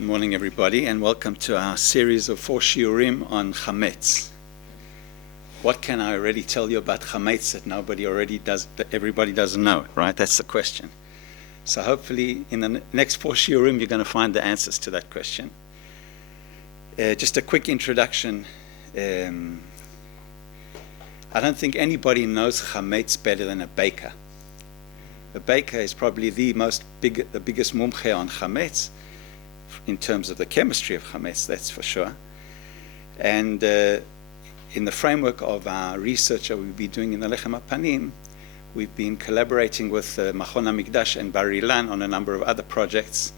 Good morning, everybody, and welcome to our series of 4 Shiurim on Chametz. What can I already tell you about Chametz that everybody doesn't know, right? That's the question. So hopefully in the next 4 Shiurim you're going to find the answers to that question. Just a quick introduction. I don't think anybody knows Chametz better than a baker. A baker is probably the biggest mumche on Chametz, in terms of the chemistry of Chametz, that's for sure. And in the framework of our research that we'll be doing in the Meir Panim, we've been collaborating with Machon HaMikdash and Bar Ilan on a number of other projects,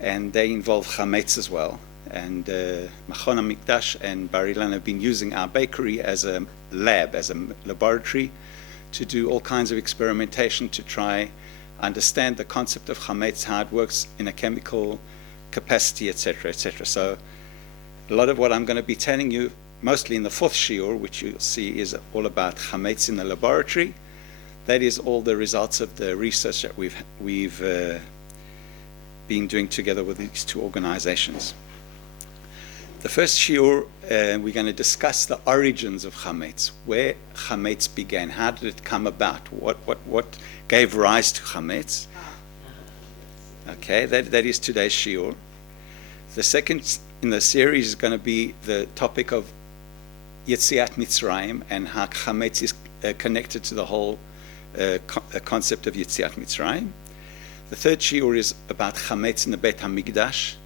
and they involve Chametz as well. And Machon HaMikdash and Bar Ilan have been using our bakery as a lab, as a laboratory, to do all kinds of experimentation to try understand the concept of Chametz, how it works in a chemical capacity, etc., etc. So a lot of what I'm going to be telling you, mostly in the 4th Shiur, which you'll see is all about Chametz in the laboratory. That is all the results of the research that we've been doing together with these two organizations. The first Shiur, we're going to discuss the origins of Chametz, where Chametz began, how did it come about, what gave rise to Chametz. Okay, that is today's Shiur. The second in the series is going to be the topic of Yetziat Mitzrayim and how Chametz is connected to the whole concept of Yetziat Mitzrayim. The third Shiur is about Chametz in the Beit HaMikdash,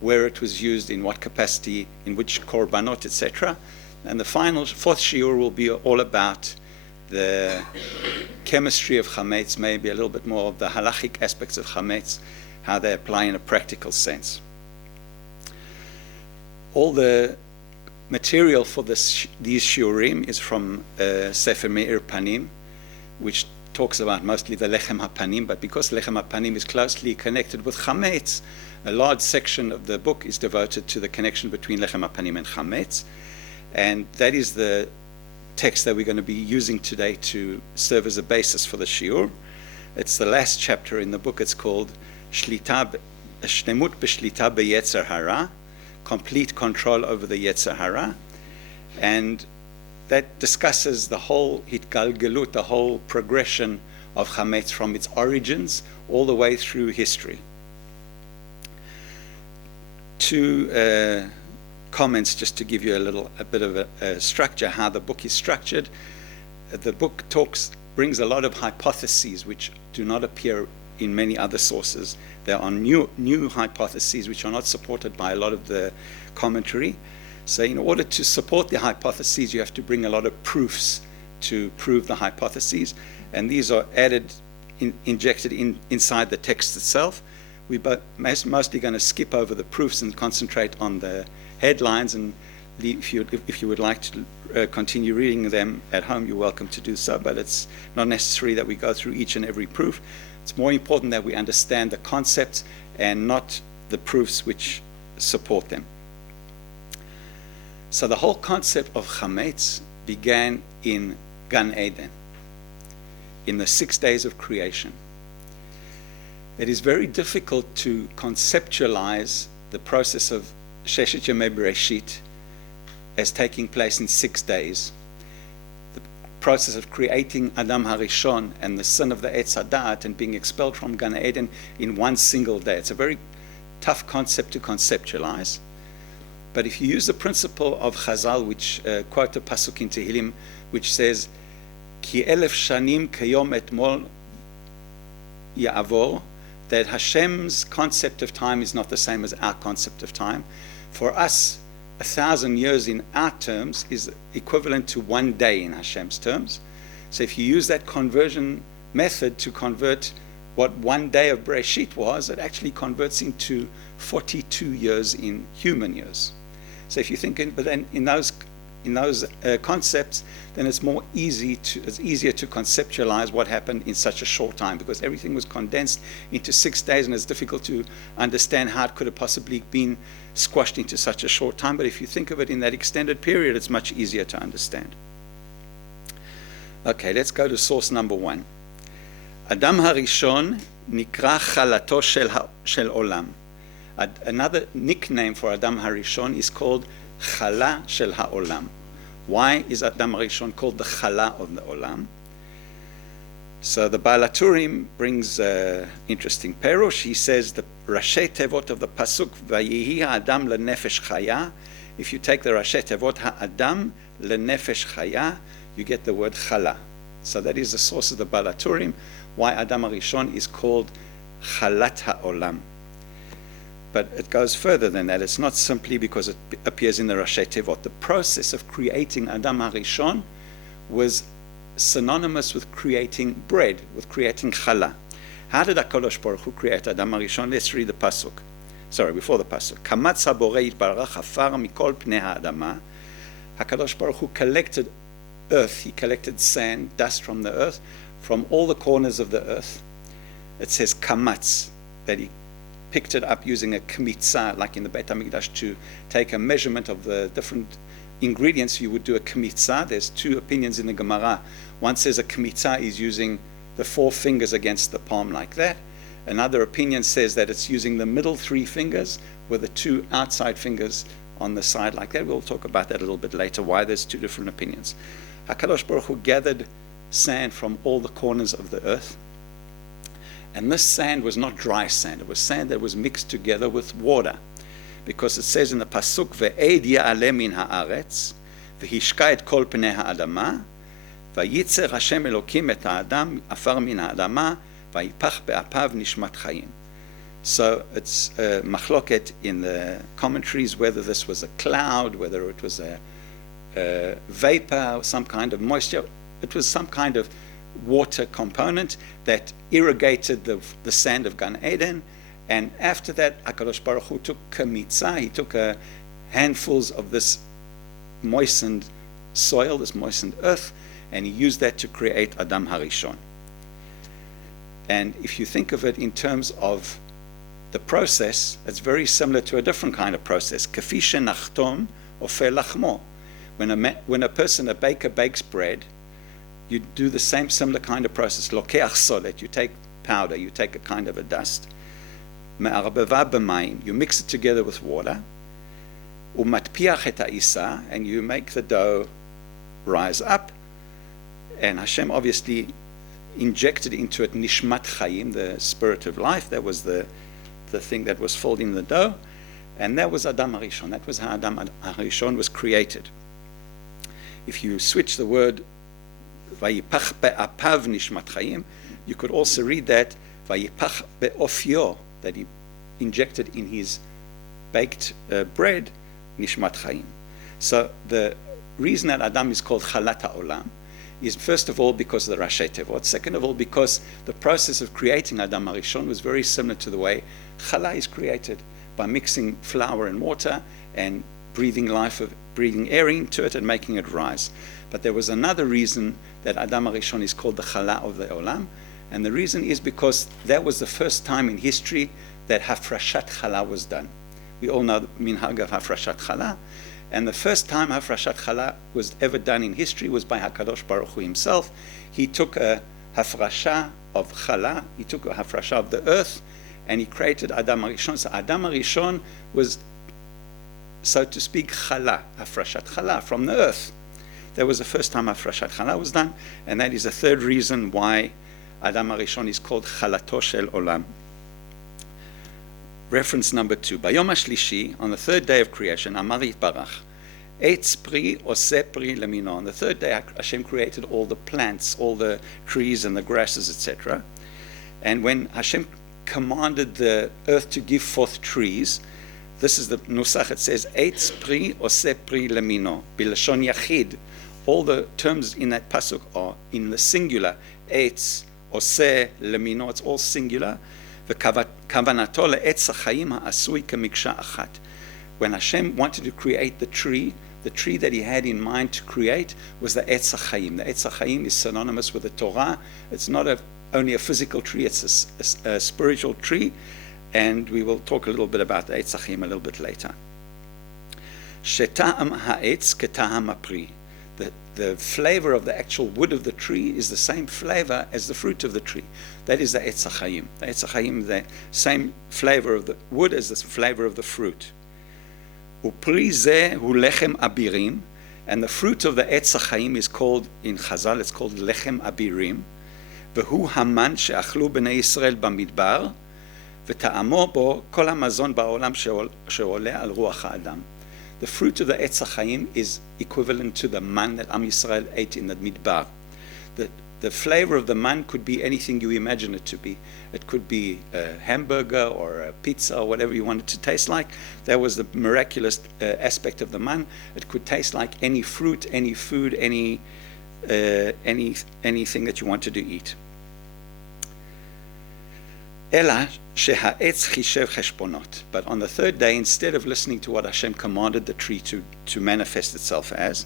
where it was used, in what capacity, in which korbanot, etc. And the final 4th Shiur will be all about the chemistry of Chametz, maybe a little bit more of the halachic aspects of Chametz, how they apply in a practical sense. All the material for these Shiurim is from sefer Meir Panim, which talks about mostly the Lechem HaPanim, but because Lechem HaPanim is closely connected with Chametz, a large section of the book is devoted to the connection between Lechem HaPanim and Chametz, and that is the text that we're going to be using today to serve as a basis for the Shiur. It's the last chapter in the book. It's called Shlemut B'Shlita B'Yetzer Hara, complete control over the Yetzer Hara, and that discusses the whole hitgalgelut, the whole progression of Chametz from its origins all the way through history. Two comments just to give you a bit of a structure, how the book is structured. The book brings a lot of hypotheses which do not appear in many other sources. There are new hypotheses which are not supported by a lot of the commentary. So in order to support the hypotheses, you have to bring a lot of proofs to prove the hypotheses, and these are injected inside the text itself. We're mostly going to skip over the proofs and concentrate on the headlines, and if you would like to continue reading them at home, you're welcome to do so, but it's not necessary that we go through each and every proof. It's more important that we understand the concepts and not the proofs which support them. So the whole concept of Chametz began in Gan Eden, in the 6 days of creation. It is very difficult to conceptualize the process of Sheshet Yemei Bereshit as taking place in 6 days. The process of creating Adam HaRishon and the son of the HaDa'at and being expelled from Gan Eden in one single day. It's a very tough concept to conceptualize. But if you use the principle of Chazal, which quote a pasuk in Tehillim, which says, Ki 1000 shanim kayom etmol ya'avor, that Hashem's concept of time is not the same as our concept of time. For us, 1,000 years in our terms is equivalent to 1 day in Hashem's terms. So if you use that conversion method to convert what 1 day of Bereshit was, it actually converts into 42 years in human years. So if you think in those concepts, then it's easier to conceptualize what happened in such a short time, because everything was condensed into 6 days, and it's difficult to understand how it could have possibly been squashed into such a short time. But if you think of it in that extended period, it's much easier to understand. Okay, let's go to source number 1. Adam HaRishon nikra chalato shel olam. Another nickname for Adam Harishon is called Chala Shel HaOlam. Why is Adam Harishon called the Chala of the Olam? So the Baal HaTurim brings interesting perush. He says the Rashi Tevot of the Pasuk, Vayihi Adam lenefesh chaya. If you take the Rashi Tevot Ha'adam lenefesh chaya, you get the word Chala. So that is the source of the Baal HaTurim, why Adam Harishon is called Chalat HaOlam. But it goes further than that. It's not simply because it appears in the Rashi Tevot. The process of creating Adam Harishon was synonymous with creating bread, with creating challah. How did HaKadosh Baruch Hu create Adam Harishon? Let's read the pasuk. Sorry, before the pasuk. Chametz haborei yitbarach afar mikol pnei ha'adama. HaKadosh Baruch Hu collected earth. He collected sand, dust from the earth, from all the corners of the earth. It says kamatz, that he picked it up using a kmitza, like in the Beit HaMikdash, to take a measurement of the different ingredients. You would do a kmitza. There's two opinions in the Gemara. One says a kmitza is using the 4 fingers against the palm like that. Another opinion says that it's using the middle 3 fingers with the 2 outside fingers on the side like that. We'll talk about that a little bit later, why there's 2 different opinions. HaKadosh Baruch Hu gathered sand from all the corners of the earth. And this sand was not dry sand. It was sand that was mixed together with water. Because it says in the Pasuk, Ve'ed ya'aleh min ha'aretz, V'hishka et kol pnei ha'adama, V'yitzer Hashem Elokim et ha'adam, afar min ha'adama, V'yipach be'apav nishmat chayim. So it's machloket in the commentaries whether this was a cloud, whether it was a vapor, some kind of moisture. It was some kind of water component that irrigated the sand of Gan Eden. And after that, HaKadosh Baruch Hu took kmitza, he took handfuls of this moistened soil, this moistened earth, and he used that to create Adam Harishon. And if you think of it in terms of the process, it's very similar to a different kind of process. Kafi shenachtom ofel lachmo. When a person, a baker, bakes bread, you do the same similar kind of process. Lokeach solet, you take powder, you take a kind of a dust. Me'arbeva b'mayim, you mix it together with water. Umatpiach et ha'isa, and you make the dough rise up. And Hashem obviously injected into it nishmat chayim, the spirit of life. That was the thing that was filled in the dough. And that was Adam Harishon. That was how Adam Harishon was created. If you switch the word Vayipach be'apav nishmat chayim, you could also read that Vayipach be'ofyo, that he injected in his baked bread nishmat chayim. So the reason that Adam is called Chalat HaOlam is first of all because of the Rashi Tevot. Second of all, because the process of creating Adam Harishon was very similar to the way Chala is created, by mixing flour and water and breathing air into it and making it rise. But there was another reason that Adam Harishon is called the Chala of the Olam, and the reason is because that was the first time in history that Hafrashat Chala was done. We all know the minhag of Hafrashat Chala, and the first time Hafrashat Chala was ever done in history was by HaKadosh Baruch Hu himself. He took a Hafrasha of Chala, he took a Hafrasha of the earth, and he created Adam Harishon. So Adam Harishon was, so to speak, Chala, Hafrashat Chala, from the earth. That was the first time Hafrashat Chala was done, and that is the third reason why Adam Harishon is called Chalato Shel Olam. Reference number 2. Bayom HaShlishi, on the third day of creation, Amar Yitbarach, Eitz pri oseh pri lemino. On the third day, Hashem created all the plants, all the trees and the grasses, etc. And when Hashem commanded the earth to give forth trees, this is the nusach, it says, Eitz pri oseh pri lemino, bilashon yachid. All the terms in that pasuk are in the singular. Eitz, oseh, lemino, it's all singular. V'kavanato le'etz ha'chaim ha'asui kamiksha achat. When Hashem wanted to create the tree that he had in mind to create was the Etz HaChaim. The Etz HaChaim is synonymous with the Torah. It's not only a physical tree, it's a spiritual tree, and we will talk a little bit about the Etz HaChaim a little bit later. Sheta'am ha'etz keta'am ha'pri. the flavor of the actual wood of the tree is the same flavor as the fruit of the tree. That is the Etz HaChaim. The Etz HaChaim is the same flavor of the wood as the flavor of the fruit. Upri zeh hu lechem abirim, and the fruit of the Etz HaChaim is called, in Chazal, it's called lechem abirim. Vehu haman she'achlu bnei Yisrael bamidbar, v'ta'amo bo kol hamazon ba'olam she'oleh al ruach ha'adam. The fruit of the Etz HaChaim is equivalent to the man that Am Yisrael ate in the Midbar. The flavor of the man could be anything you imagine it to be. It could be a hamburger or a pizza or whatever you want it to taste like. That was the miraculous aspect of the man. It could taste like any fruit, any food, anything that you wanted to eat. Ela sheha'etz chishev cheshbonot. But on the third day, instead of listening to what Hashem commanded the tree to manifest itself as,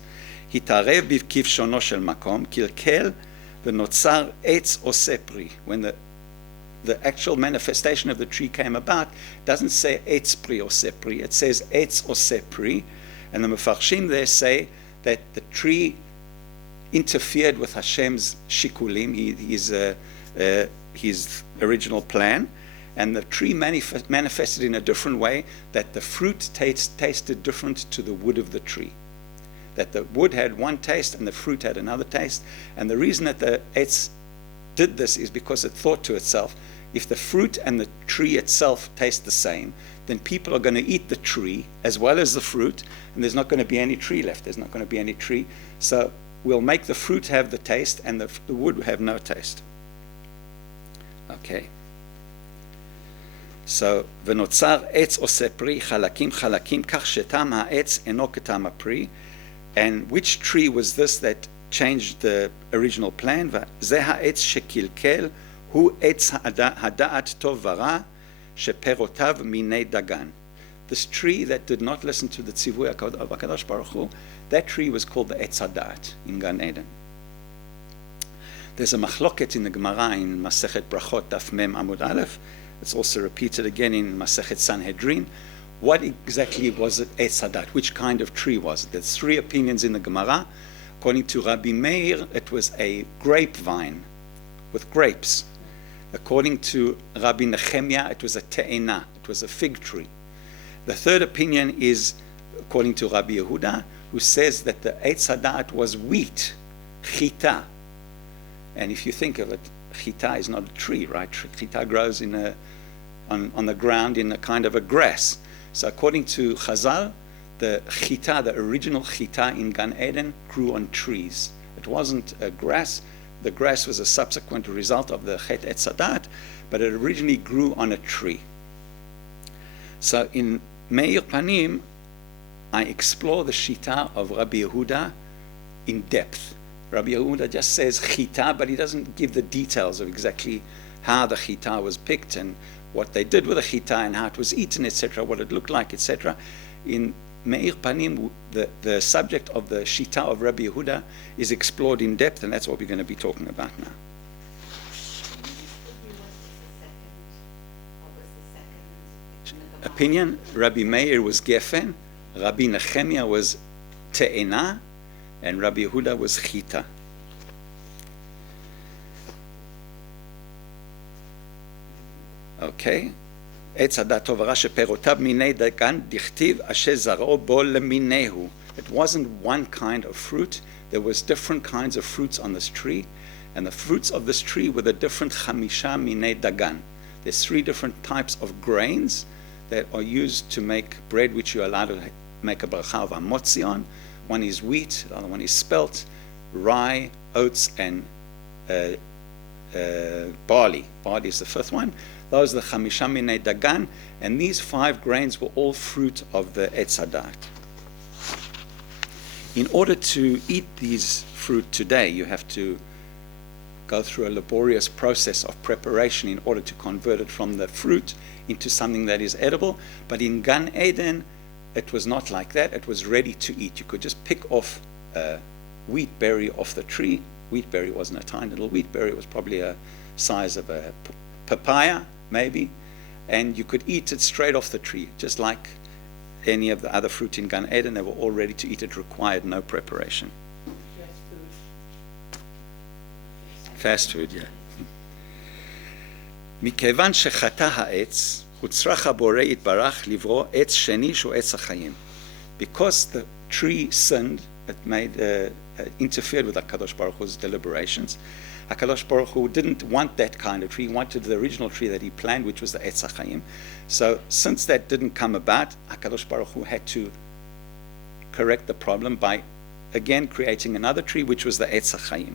hitarev bivkivshono shel makom kilkel v'notzar etz oseh pri. When the actual manifestation of the tree came about, it doesn't say etz pri oseh pri, it says etz oseh pri. And the Mefarshim there say that the tree interfered with Hashem's shikulim, his original plan, and the tree manifested in a different way, that the fruit tasted different to the wood of the tree. That the wood had one taste and the fruit had another taste. And the reason that the Etz did this is because it thought to itself, if the fruit and the tree itself taste the same, then people are going to eat the tree as well as the fruit, and there's not going to be any tree left. There's not going to be any tree. So we'll make the fruit have the taste and the wood have no taste. Okay. So, v'notzar etz oseh pri chalakim chalakim kach shetam ha'etz eno ketam ha'pri. And which tree was this that changed the original plan? V'zeh ha'etz shekilkel hu etz HaDa'at tov v'ra sheperotav minei dagan. This tree that did not listen to the tzivui of HaKadosh Baruch Hu, that tree was called the Etz HaDa'at in Gan Eden. There's a machloket in the Gemara in Masechet Brachot Daf Mem Amud Aleph. It's also repeated again in Masechet Sanhedrin. What exactly was it Etz HaDa'at? Which kind of tree was it? There's three opinions in the Gemara. According to Rabbi Meir, it was a grapevine with grapes. According to Rabbi Nehemiah, it was a te'ena. It was a fig tree. The third opinion is according to Rabbi Yehuda, who says that the Etz HaDa'at was wheat, chita. And if you think of it, chita is not a tree, right? Chita grows on the ground in a kind of a grass. So according to Chazal, the chita, the original chita in Gan Eden, grew on trees. It wasn't a grass. The grass was a subsequent result of the Chet Etz HaDa'at, but it originally grew on a tree. So in Meir Panim, I explore the shita of Rabbi Yehuda in depth. Rabbi Yehuda just says chita, but he doesn't give the details of exactly how the chita was picked and what they did with the chita and how it was eaten, etc., what it looked like, etc. In Meir Panim, the subject of the shita of Rabbi Yehuda is explored in depth, and that's what we're going to be talking about now. Opinion, Rabbi Meir was Gefen, Rabbi Nehemiah was Te'ena, and Rabbi Yehuda was Chita. Okay. Etz HaDa'at tov v'ra sheperotav minei dagan dichtiv asher zar'o bo leminehu. It wasn't one kind of fruit. There was different kinds of fruits on this tree, and the fruits of this tree were the different chamisha minei dagan. There's 3 different types of grains that are used to make bread, which you're allowed to make a bracha of hamotzi on. One is wheat, the other one is spelt, rye, oats, and barley. Barley is the 5th one. Those are the chamisha minei dagan, and these 5 grains were all fruit of the Etz HaDa'at. In order to eat these fruit today, you have to go through a laborious process of preparation in order to convert it from the fruit into something that is edible. But in Gan Eden, it was not like that. It was ready to eat. You could just pick off a wheat berry off the tree. Wheat berry wasn't a tiny little wheat berry. It was probably a size of a papaya, maybe. And you could eat it straight off the tree, just like any of the other fruit in Gan Eden. They were all ready to eat. It required no preparation. Fast food, yeah. מכיוון שחטא העץ, הוצרך הבורא יתברך לברוא עץ שני שהוא עץ החיים. Because the tree sinned, it interfered with HaKadosh Baruch Hu's deliberations. HaKadosh Baruch Hu didn't want that kind of tree. He wanted the original tree that he planned, which was the Eitz HaChaim. So since that didn't come about, HaKadosh Baruch Hu had to correct the problem by again creating another tree, which was the Eitz HaChaim.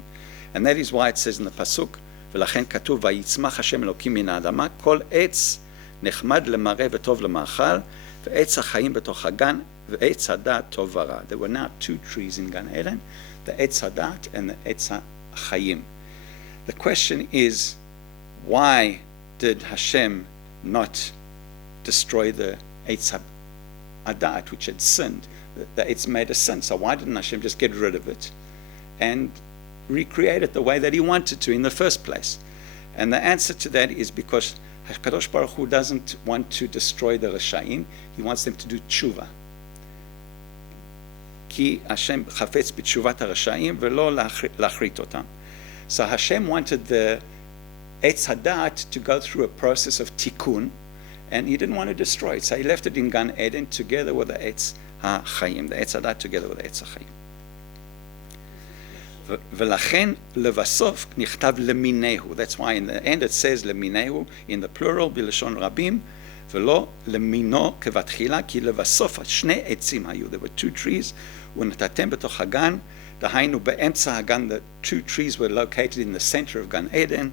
And that is why it says in the Pasuk, ולכן כתוב, ויצמח השם אלוקים מן האדמה, כל עץ נחמד למראה וטוב למאכל, ועץ החיים בתוך הגן, ועץ הדעת טוב ורע. There were now two trees in Gan Eden, the Eitz HaDa'at and the Eitz HaChaim. The question is, why did Hashem not destroy the Eitz HaDa'at, which had sinned? The Eitz made a sin, so why didn't Hashem just get rid of it and recreate it the way that he wanted to in the first place? And the answer to that is because HaKadosh Baruch Hu doesn't want to destroy the Rashaim, he wants them to do tshuva. Ki Hashem chafetz b'tshuvat harashaim velo lachrit otam. So Hashem wanted the Eitz HaDa'at to go through a process of tikkun, and he didn't want to destroy it. So he left it in Gan Eden together with the Eitz HaChaim, the Eitz HaDa'at together with the Eitz HaChaim. ולכן לבסוף נכתב למיnehu. That's why in the end it says למיnehu in the plural בלשון רבים, ולא למינו כבתחילה, כי לבסוף שני עצים היו. There were two trees, ונתתם בתוך הגן, דהיינו באמצע הגן, the two trees were located in the center of Gan Eden,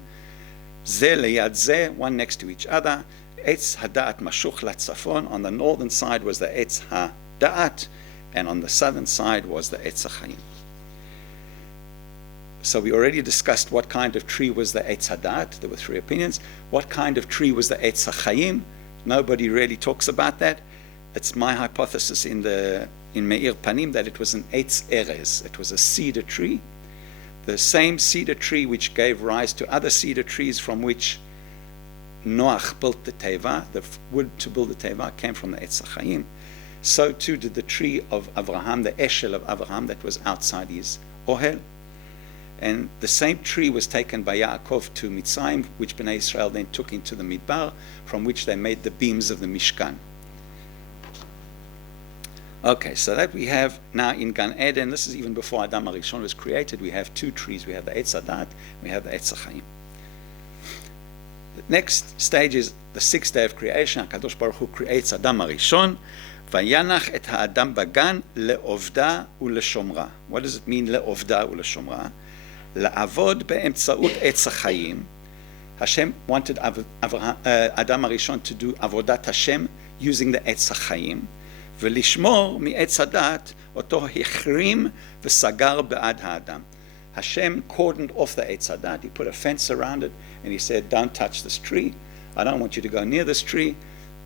זה ליד זה, one next to each other. עץ הדעת משוך לצפון, on the northern side was the עץ הדעת, and on the southern side was the עץ החיים. So we already discussed what kind of tree was the Eitz HaDa'at. There were three opinions. What kind of tree was the Eitz HaChaim? Nobody really talks about that. It's my hypothesis in Meir Panim that it was an Eitz Erez. It was a cedar tree. The same cedar tree which gave rise to other cedar trees from which Noach built the Teva. The wood to build the Teva came from the Eitz HaChaim. So too did the tree of Abraham, the Eshel of Abraham that was outside his Ohel. And the same tree was taken by Yaakov to Mitzrayim, which Bnei Israel then took into the Midbar, from which they made the beams of the Mishkan. Okay, so that we have now in Gan Eden. This is even before Adam HaRishon was created. We have two trees. We have the Eitz HaDa'at, we have the Eitz HaChaim. The next stage is the sixth day of creation. HaKadosh Baruch Hu creates Adam HaRishon. Vayanach et ha'adam bagan le'ovda u'leshomra. What does it mean, le'ovda u'leshomra? לעבוד באמצעות עץ החיים. Hashem wanted Adam HaRishon to do עבודת Hashem using the עץ החיים, ולשמור מעץ הדת אותו החרים וסגר בעד האדם. Hashem cordoned off the עץ הדת. He put a fence around it and he said, don't touch this tree. I don't want you to go near this tree.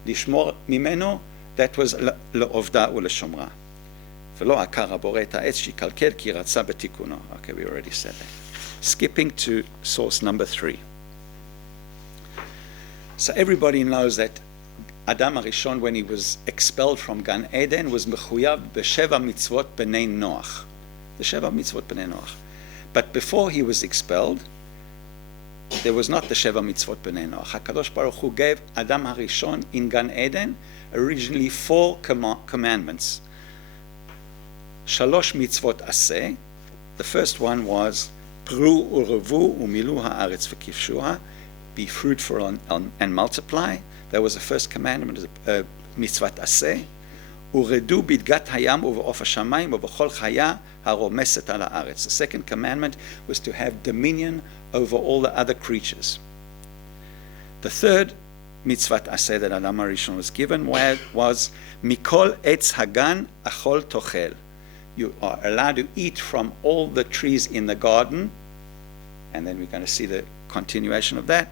לשמור ממנו, that was לעובדה ולשומרה. ולא עקר הבורא את העץ שיקלקל כי רצה בתיקונו. Okay, we already said that. Skipping to source number 3. So everybody knows that Adam HaRishon, when he was expelled from Gan Eden, was mechuyav b'sheva mitzvot b'nei Noach. The sheva mitzvot b'nei Noach. But before he was expelled, there was not the sheva mitzvot b'nei Noach. HaKadosh Baruch Hu gave Adam HaRishon in Gan Eden originally 4 commandments. Shalosh mitzvot aseh. The first one was pru urevu umilu haaretz v'kifshuha. Be fruitful and multiply. That was the first commandment, mitzvat aseh. Uredu bidgat hayam uve'of hashamayim uve'chol chaya haromeset al haaretz. The second commandment was to have dominion over all the other creatures. The third mitzvat aseh that Adam HaRishon was given was mikol etz hagan achol tochel. You are allowed to eat from all the trees in the garden, and then we're going to see the continuation of that.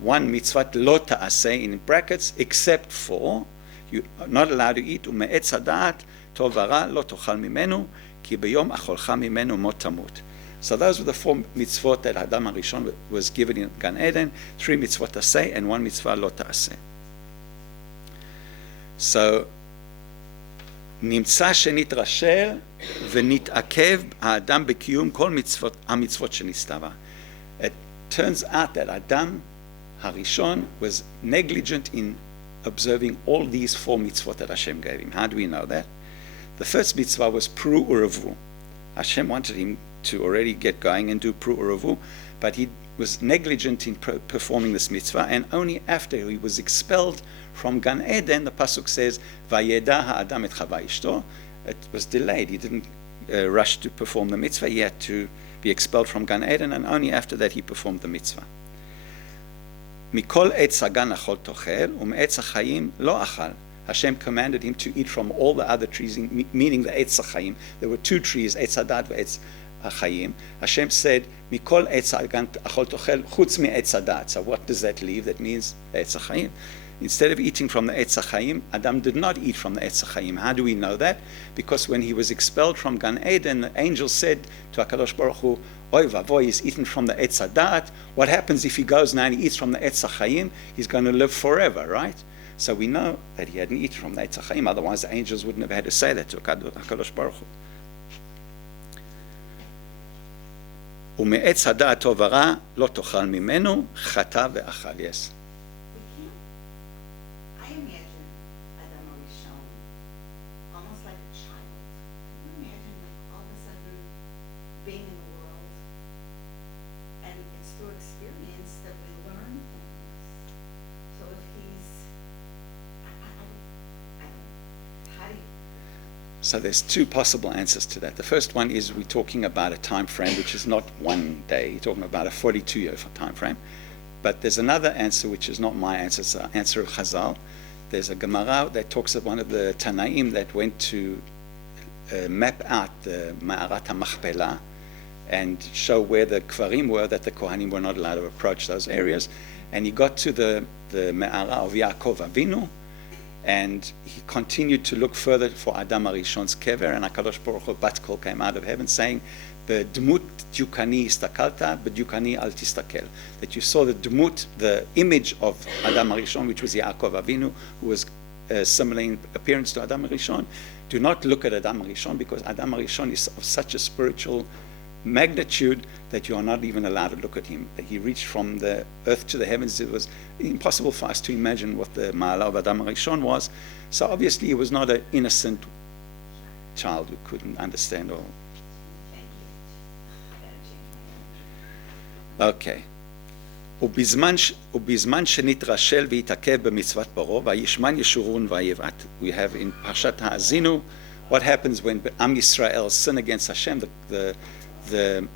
One mitzvah lo ta'aseh in brackets, except for you are not allowed to eat ume'etz hada'at tov vara lo tochal mimenu ki beyom acholcha mimenu mot tamut. So those were the 4 mitzvot that Adam HaRishon was given in Gan Eden, 3 mitzvot aseh and 1 mitzvah lo ta'aseh. So נמצא שנתרשל ונתעכב האדם בקיום כל המצוות שנסתרה. It turns out that Adam Harishon was negligent in observing all these 4 mitzvot that Hashem gave him. How do we know that? The first mitzvah was Pru Uravu. Hashem wanted him to already get going and do Pru Uravu, but he was negligent in performing this mitzvah, and only after he was expelled from Gan Eden, the pasuk says, "Vayeda ha'adam et chava ishto." It was delayed. He didn't rush to perform the mitzvah. He had to be expelled from Gan Eden, and only after that he performed the mitzvah. Mikol etz hagan achol tochel, u'me'etz hachayim lo achal. Hashem commanded him to eat from all the other trees, meaning the etz hachayim. There were 2 trees, etz hadat ve'etz hachayim. Hashem said, Mikol etz hagan achol tochel, chutz me'etz hadat. So what does that leave? That means etz hachayim. Instead of eating from the etz hachayim, Adam did not eat from the etz hachayim. How do we know that? Because when he was expelled from Gan Eden, the angel said to HaKadosh Baruch Hu, Oy vavoy, he's eaten from the etz hadat. What happens if he goes now and he eats from the etz hachayim? He's going to live forever, right? So we know that he hadn't eaten from the etz hachayim. Otherwise, the angels wouldn't have had to say that to HaKadosh Baruch Hu. Ume'etz hadat tov hara lo tochal mimenu chata ve'achal. Yes. So there's 2 possible answers to that. The first one is we're talking about a time frame which is not one day. You're talking about a 42-year time frame. But there's another answer which is not my answer. It's the answer of Chazal. There's a Gemara that talks of one of the Tanaim that went to map out the Ma'arat HaMachpelah and show where the Kvarim were, that the Kohanim were not allowed to approach those areas. And he got to the Me'ara of Yaakov Avinu, and he continued to look further for Adam Harishon's kever, and HaKadosh Baruch Hu bat kol came out of heaven saying, "B'dmut dukani istakalta, b'dukani al tistakel." That you saw the dmut, the image of Adam Harishon, which was Yaakov Avinu, who was similar in appearance to Adam Harishon. Do not look at Adam Harishon, because Adam Harishon is of such a spiritual magnitude that you are not even allowed to look at him. That he reached from the earth to the heavens. It was impossible for us to imagine what the Ma'ala of Adam Harishon was. So obviously he was not an innocent child who couldn't understand all. Okay. ובזמן שנתרשל והתעכב במצוות פרעה, וישמן ישורון ויבעט. We have in Parshat Ha'azinu what happens when Am Yisrael sin against Hashem. The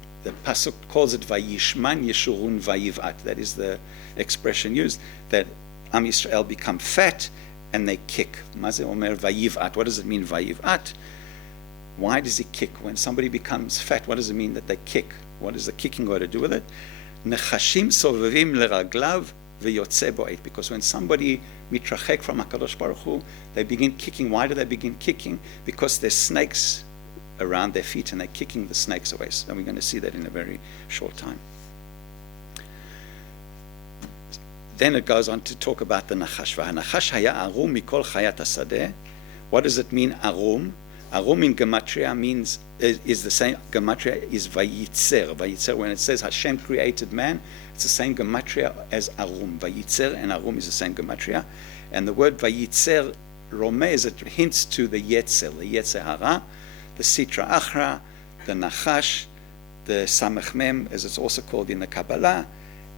pasuk calls it Vayishman Yeshurun Vayiv'at. That is the expression used, that Am Yisrael become fat and they kick. Mazeh Omer Vayiv'at. What does it mean, Vayiv'at? Why does he kick? When somebody becomes fat, what does it mean that they kick? What does the kicking got to do with it? Nechashim sovevim leraglav v'yotze bo'et. Because when somebody mitrachek from HaKadosh Baruch Hu, they begin kicking. Why do they begin kicking? Because there's snakes around their feet and they're kicking the snakes away. So we're going to see that in a very short time. Then it goes on to talk about the Nachash. V'hanachash haya arum mikol chayat hasadeh. What does it mean, arum? Arum in Gematria means, is the same, Gematria is Vayitzer. Vayitzer, when it says Hashem created man, it's the same Gematria as Arum. Vayitzer and Arum is the same Gematria. And the word Vayitzer, Romez, it hints to the Yetzer Hara, the Sitra Achra, the Nachash, the Samech Mem, as it's also called in the Kabbalah,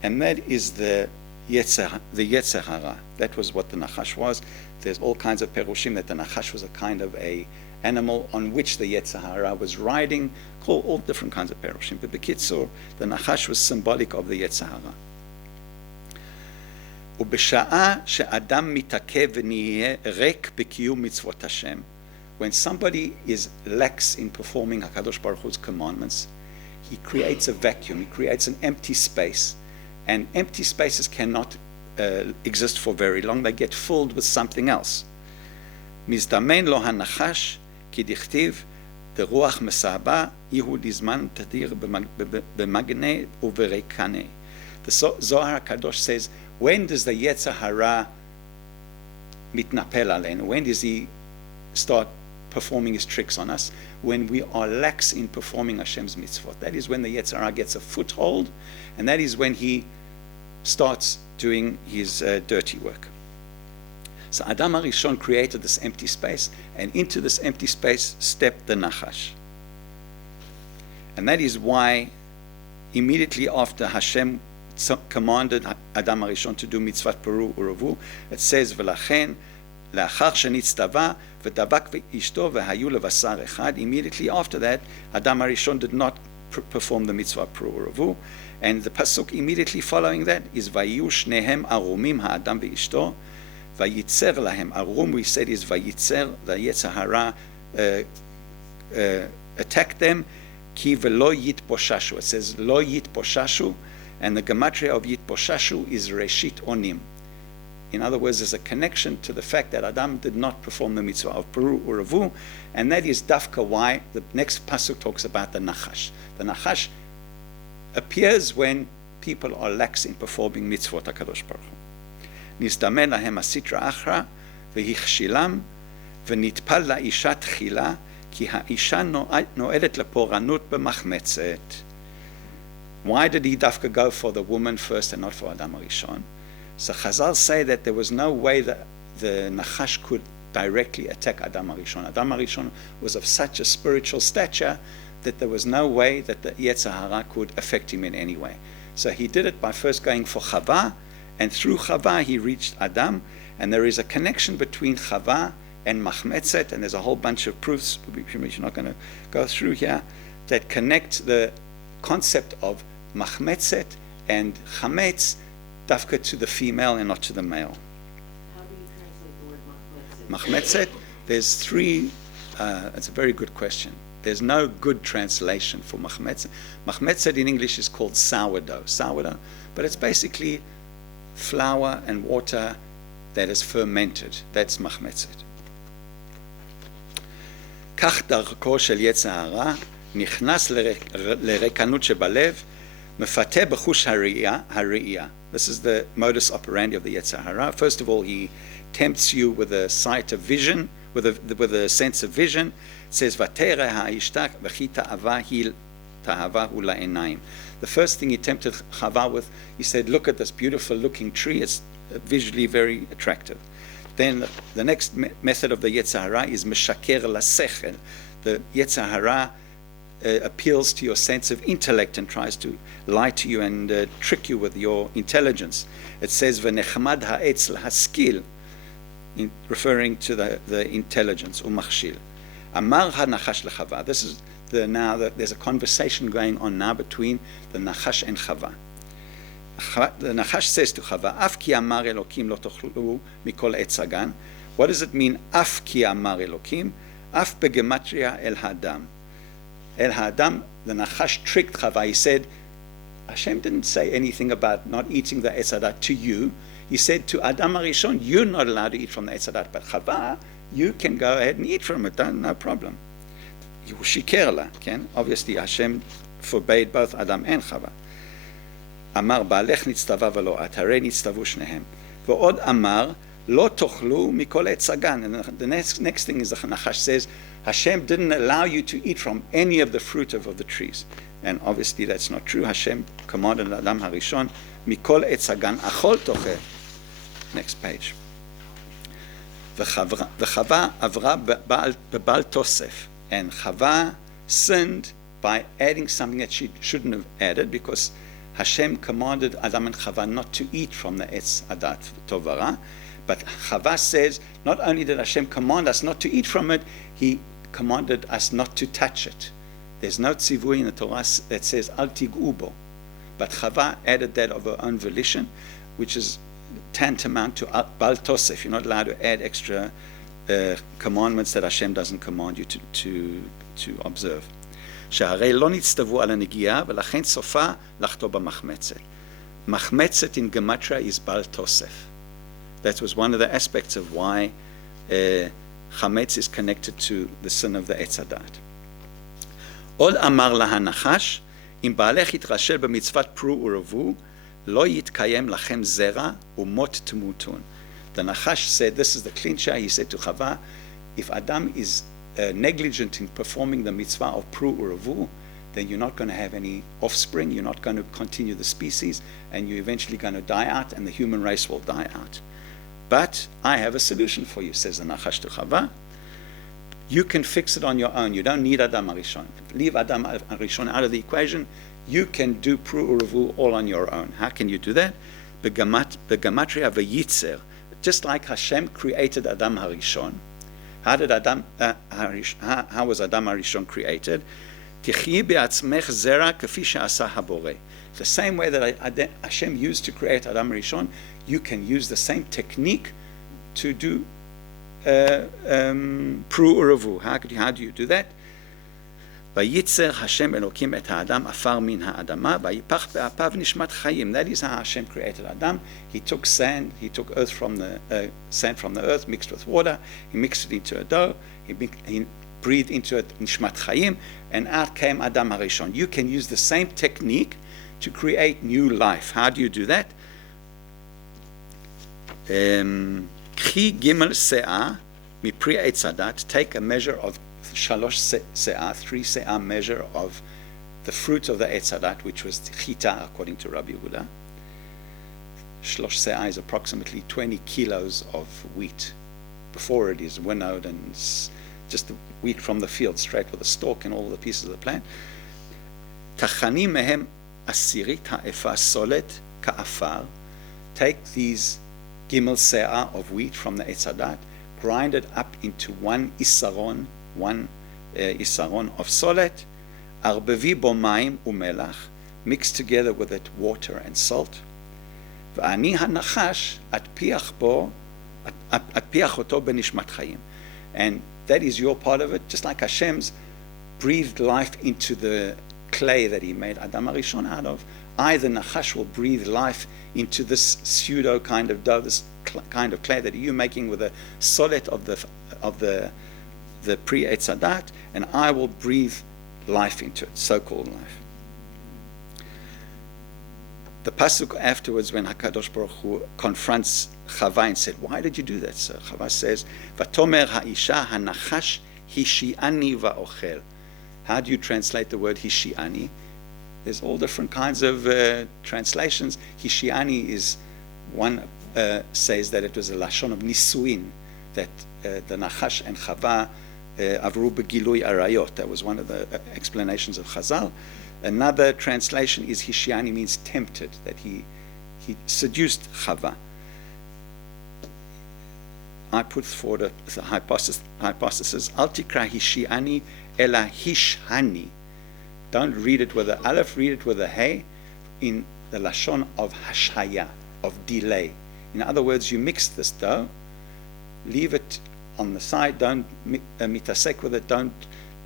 and that is the Yetzer Hara. That was what the Nachash was. There's all kinds of perushim that the Nachash was a kind of a animal on which the Yetzer Hara was riding, called all different kinds of perushim. But B'kitzur, the Nachash was symbolic of the Yetzer Hara. ובשעה שאדם מתעכב ונהיה ריק בקיום מצוות השם, when somebody is lax in performing HaKadosh Baruch Hu's commandments, he creates a vacuum, he creates an empty space. And empty spaces cannot exist for very long. They get filled with something else. מזדמן לו הנחש, כי דכתיב, דרוח מסעבה, יהוא לזמן תדיר במגנה ובריקנה. The Zohar HaKadosh says, when does the Yetzer Hara mitnapel aleinu? When does he start performing his tricks on us, when we are lax in performing Hashem's mitzvot. That is when the Yetzer Hara gets a foothold, and that is when he starts doing his dirty work. So Adam HaRishon created this empty space, and into this empty space stepped the Nachash. And that is why immediately after Hashem commanded Adam HaRishon to do mitzvat peru u'revu, it says, V'lachen, לאחר שנצטווה, ודבק ואשתו והיו לבשר אחד. Immediately after that, Adam HaRishon did not perform the mitzvah peru u'revu. And the pasuk immediately following that is, ויהיו שניהם ערומים האדם ואשתו, וייצר להם. ערום, we said, is וייצר, the Yetzer Hara attacked them, כי ולא יתבוששו. It says, לא יתבוששו, and the gematria of yitboshashu is reshit onim. In other words, there's a connection to the fact that Adam did not perform the mitzvah of peru u'revu, and that is dafka why the next pasuk talks about the Nachash. The Nachash appears when people are lax in performing mitzvot HaKadosh Baruch Hu. Nizdamen lahem asitra achra v'hichshilam v'nitpal la'isha tchila ki ha'isha no'elet leporanut b'machmetzet. Why did he dafka go for the woman first and not for Adam HaRishon? So Chazal say that there was no way that the Nachash could directly attack Adam HaRishon. Adam HaRishon was of such a spiritual stature that there was no way that the Yetzer Hara could affect him in any way. So he did it by first going for Chava, and through Chava he reached Adam, and there is a connection between Chava and Machmetzet, and there's a whole bunch of proofs, which we're not going to go through here, that connect the concept of Machmetzet and Chametz dafka to the female and not to the male. How do you translate the word Machmetzet, there's three, it's a very good question. There's no good translation for Machmetzet. Machmetzet in English is called sourdough, but it's basically flour and water that is fermented. That's Machmetzet. כך דרכו של יצר הרע נכנס לריקנות שבלב, מפתה בחוש הראייה. This is the modus operandi of the Yetzer Hara. First of all, he tempts you with a sight of vision, with a sense of vision. It says, "Vatera ha'ishta v'chi ta'ava hi ta'ava hu la'enayim." The first thing he tempted Chava with, he said, "Look at this beautiful looking tree. It's visually very attractive." Then the next method of the Yetzer Hara is meshaker lasechel. The Yetzer Hara appeals to your sense of intellect and tries to lie to you and trick you with your intelligence. It says v'nechmad ha'etz l'haskil, referring to the intelligence, umachshil. Amar ha-nachash l'chava. This is there's a conversation going on now between the Nachash and Chava. The Nachash says to Chava, "Af ki amar Elokim lo tochlu mikol etz hagan." What does it mean? Af ki amar Elokim. Af begematria el hadam. El hadam. The Nachash tricked Chava. He said, Hashem didn't say anything about not eating the etz hadat to you. He said to Adam HaRishon, you're not allowed to eat from the etz hadat, but Chava, you can go ahead and eat from it. No problem. You shikir la. Obviously, Hashem forbade both Adam and Chava. אמר בעלך נצטווה ולא את, הרי נצטוו שניהם. ועוד אמר, לא תאכלו מכל עץ הגן. And the next thing is the Nachash says, Hashem didn't allow you to eat from any of the fruit of the trees. And obviously that's not true. Hashem commanded Adam HaRishon, מכל עץ הגן אכול תאכל. Next page. וחווה עברה בבעל תוסף. And Chava sinned by adding something that she shouldn't have added, because Hashem commanded Adam and Chava not to eat from the Etz Hadat Tovara, but Chava says, not only did Hashem command us not to eat from it, He commanded us not to touch it. There's no tzivui in the Torah that says, Al tig'u bo. But Chava added that of her own volition, which is tantamount to Bal Tosef. You're not allowed to add extra commandments that Hashem doesn't command you to observe. שהרי לא נצטוו על הנגיעה, ולכן סופה לחטוא במחמצת. מחמצת in Gematria is Bal Tosef. That was one of the aspects of why Chametz is connected to the sin of the Etz Hadat. עוד אמר לה הנחש, אם בעלך יתרשל במצוות פרו ורבו, לא יתקיים לכם זרע ומות תמותון. The Nachash said, this is the clincher, he said to Chava, if Adam is negligent in performing the mitzvah of pru uravu, then you're not going to have any offspring, you're not going to continue the species, and you're eventually going to die out, and the human race will die out. But I have a solution for you, says the Nachash to Chava. You can fix it on your own. You don't need Adam HaRishon. Leave Adam HaRishon out of the equation. You can do Pru Uravu all on your own. How can you do that? Begamatria v'yitzer. Just like Hashem created Adam HaRishon. How was Adam HaRishon created? Tichyi be'atzmech zera kafi she'asa haboreh. The same way that Hashem used to create Adam HaRishon, you can use the same technique to do Pru Uravu. How do you do that? Vayitzer Hashem Elokim et ha'adam afar min ha'adama vayipach be'apav nishmat chayim. That is how Hashem created Adam. He took sand, he took earth from the sand from the earth, mixed with water. He mixed it into a dough. He breathed into it nishmat chayim, and out came Adam HaRishon. You can use the same technique to create new life. How do you do that? Khi gimel se'ah mipri eitz hadat. Take a measure of shalosh se'ah, 3 se'ah measure of the fruit of the eitz hadat, which was chita, according to Rabbi Yehuda. Shlosh se'ah is approximately 20 kilos of wheat before it is winnowed, and it's just the wheat from the field, straight with the stalk and all the pieces of the plant. Tachani mehem asirit ha'efa solet ka'afar. Take these gimel se'ah of wheat from the eitz hadat, grind it up into one isaron of solet, arbevi bo mayim umelach, mix together with it water and salt. V'ani hanachash atpiach oto benishmat chayim. And that is your part of it, just like Hashem's breathed life into the clay that he made Adam HaRishon out of. I, the Nachash, will breathe life into this pseudo kind of dough, this kind of clay that you're making with a solet of the pre-Eitz Hadat, and I will breathe life into it, so-called life. The pasuk afterwards, when HaKadosh Baruch Hu confronts Chava and said, "Why did you do that, sir?" Chava says, "Vatomer ha'isha hanachash hishi'ani va'ochel." How do you translate the word hishi'ani? There's all different kinds of translations. Hishi'ani is one says that it was a lashon of nisuin, that the Nachash and Chava avru begilui arayot. That was one of the explanations of Chazal. Another translation is Hishi'ani means tempted, that he seduced Chava. I put forward a hypothesis. Al tikra Hishi'ani ela hishani. Don't read it with a aleph, read it with a hey, in the lashon of hashaya, of delay. In other words, you mix this dough, leave it on the side, don't mitasek with it, don't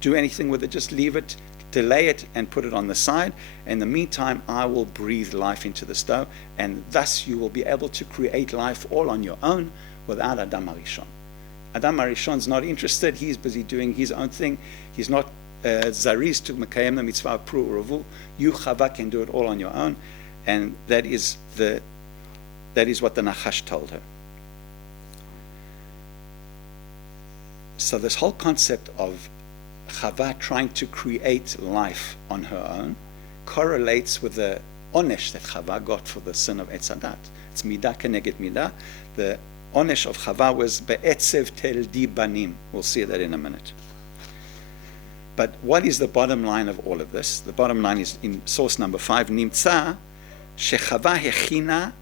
do anything with it, just leave it, delay it and put it on the side. In the meantime, I will breathe life into this dough, and thus you will be able to create life all on your own without Adam HaRishon. Adam HaRishon's not interested, he's busy doing his own thing, he's not Zariz to Mekayem the mitzvah Pru Uravu. You, Chava, can do it all on your own, and that is what the Nachash told her. So this whole concept of Chava trying to create life on her own correlates with the onesh that Chava got for the sin of Eitz Hadat. It's midah keneged midah. The onesh of Chava was be'etzev teldi banim. We'll see that in a minute. But what is the bottom line of all of this? The bottom line is in source number 5, Nimtza shechava hechina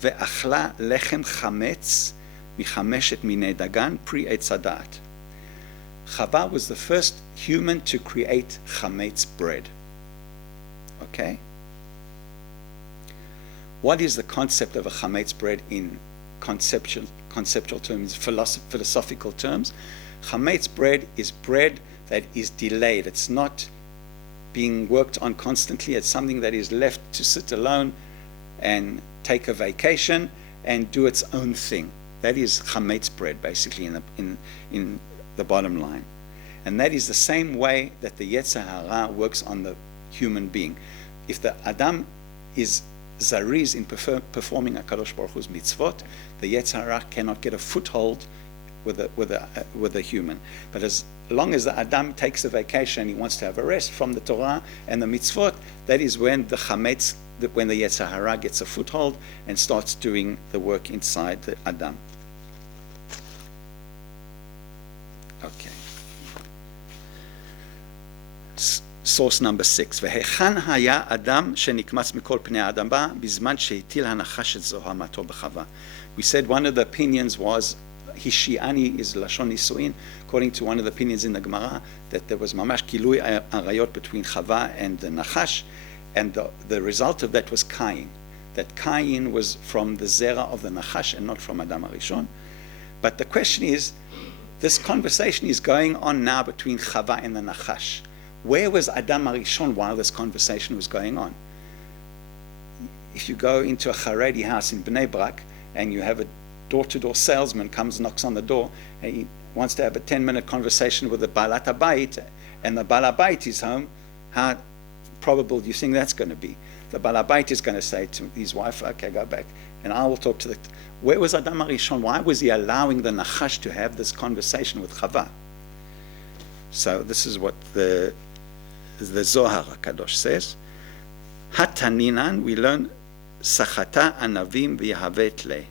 ve'achla lechem chametz michameshet minei dagan pri Eitz Hadat. Chava was the first human to create chametz bread. Okay? What is the concept of a chametz bread in conceptual terms, philosophical terms? Chametz bread is bread that is delayed. It's not being worked on constantly. It's something that is left to sit alone and take a vacation and do its own thing. That is chametz bread, basically, in the bottom line. And that is the same way that the Yetzer Hara works on the human being. If the Adam is zariz in performing HaKadosh Baruch Hu's mitzvot, the Yetzer Hara cannot get a foothold with a human. But as long as the Adam takes a vacation and he wants to have a rest from the Torah and the mitzvot, that is when the Chametz, when the Yetzer Hara gets a foothold and starts doing the work inside the Adam. Okay. Source number 6. והיכן היה אדם שנקמץ מכל פני האדמה בזמן שהטיל הנחש את זוהמתו בחווה. We said one of the opinions was, Hishiani is Lashon Nisuin, according to one of the opinions in the Gemara, that there was mamash kilui arayot between Chava and the Nachash, and the result of that was Cain. That Cain was from the Zera of the Nachash and not from Adam HaRishon. But the question is, this conversation is going on now between Chava and the Nachash. Where was Adam HaRishon while this conversation was going on? If you go into a Haredi house in Bnei Brak and you have a door-to-door salesman comes, knocks on the door, and he wants to have a 10-minute conversation with the Baalat Habayit, and the Baal Habayit is home, how probable do you think that's going to be? The Baal Habayit is going to say to his wife, okay, go back, and I will talk to the... Where was Adam HaRishon? Why was he allowing the Nachash to have this conversation with Chava? So this is what the Zohar HaKadosh says. Hataninan, we learn, Sachata anavim v'yahavet le.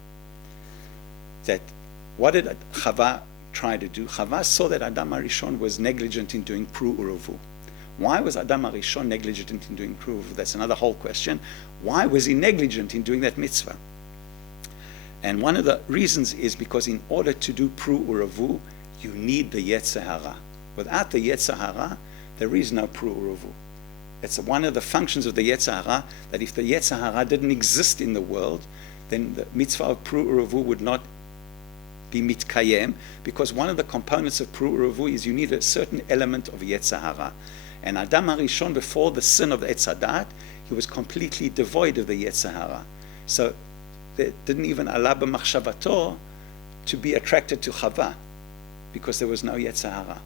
That what did Chava try to do? Chava saw that Adam HaRishon was negligent in doing Pru Uruvu. Why was Adam HaRishon negligent in doing Pru Uruvu? That's another whole question. Why was he negligent in doing that mitzvah? And one of the reasons is because in order to do Pru Uruvu, you need the Yetzer Hara. Without the Yetzer Hara, there is no Pru Uruvu. It's one of the functions of the Yetzer Hara, that if the Yetzer Hara didn't exist in the world, then the mitzvah of Pru Uruvu would not be mitkayem, because one of the components of Pru Uruvu is you need a certain element of Yetzer Hara. And Adam HaRishon, before the sin of the HaDa'at, he was completely devoid of the Yetzer Hara. So they didn't even allow b'machshavato to be attracted to Chava, because there was no Yetzer Hara.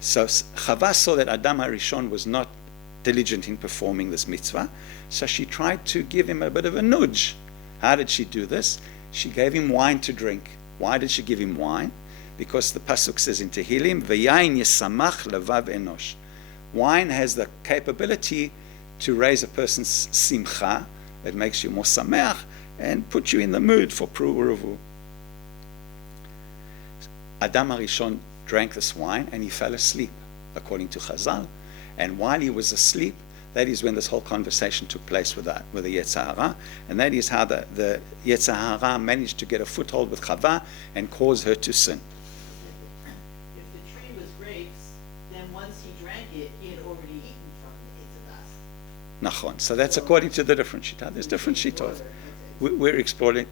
So Chava saw that Adam HaRishon was not diligent in performing this mitzvah, so she tried to give him a bit of a nudge. How did she do this? She gave him wine to drink. Why did she give him wine? Because the pasuk says in Tehillim, "V'yain yesamach levav enosh." Wine has the capability to raise a person's simcha. It makes you more sameach and put you in the mood for Pru Uruvu. Adam HaRishon drank this wine and he fell asleep, according to Chazal. And while he was asleep, that is when this whole conversation took place with the Yetzer Hara, and that is how the Yetzer Hara managed to get a foothold with Chava and cause her to sin. If the tree was grapes, then once he drank it, he had already eaten from the Nachon. So that's according to the different shita. There's different shitot. We're exploring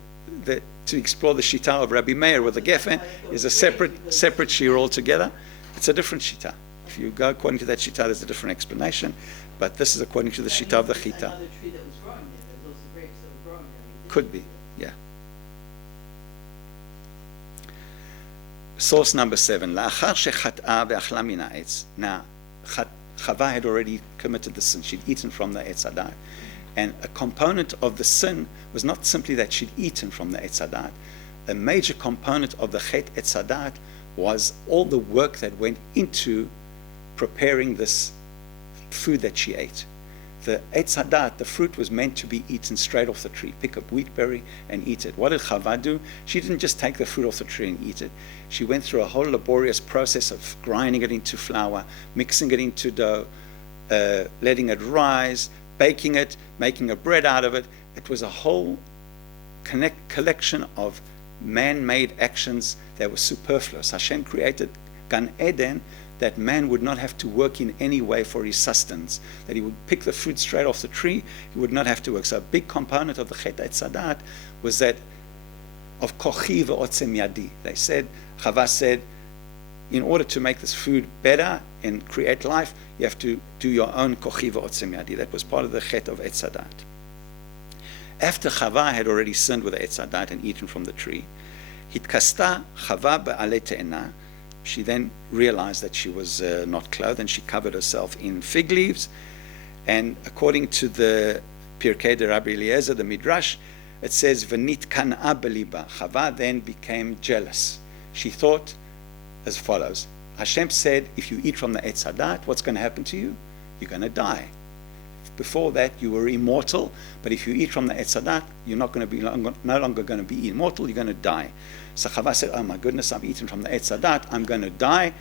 to explore the shita of Rabbi Meir with the Geffen is a separate shiur altogether. It's a different shita. If you go according to that shita, there's a different explanation. But this is according to the shita of the chita. Another tree that was growing there. There was also grapes that were growing there. Could be, yeah. Source number 7. לאחר שחטאה ואכלה מן העץ. Now, Chava had already committed the sin. She'd eaten from the Eitz HaDa'at. And a component of the sin was not simply that she'd eaten from the Eitz HaDa'at. A major component of the Chet Eitz HaDa'at was all the work that went into preparing this food that she ate. The Eitz HaDa'at, the fruit, was meant to be eaten straight off the tree. Pick up wheat berry and eat it. What did Chava do? She didn't just take the fruit off the tree and eat it. She went through a whole laborious process of grinding it into flour, mixing it into dough, letting it rise, baking it, making a bread out of it. It was a whole collection of man-made actions that were superfluous. Hashem created Gan Eden that man would not have to work in any way for his sustenance, that he would pick the fruit straight off the tree, he would not have to work. So a big component of the Chet Eitz HaDa'at was that of kochi ve'otzem yadi. They said, Chava said, in order to make this food better and create life, you have to do your own kochi ve'otzem yadi. That was part of the Chet of Eitz HaDa'at. After Chava had already sinned with the Eitz HaDa'at and eaten from the tree, hitkasta Chava be'alei te'ena. She then realized that she was not clothed, and she covered herself in fig leaves. And according to the Pirkei de Rabbi Eliezer, the Midrash, it says, "V'nit kan'a beliba." Chava then became jealous. She thought as follows. Hashem said, if you eat from the Etz HaDa'at, what's going to happen to you? You're going to die. Before that, you were immortal, but if you eat from the Etz HaDa'at, you're not going to be no longer going to be immortal, you're going to die. So Chava said, oh my goodness, I've eaten from the Etz HaDa'at, I'm going to die.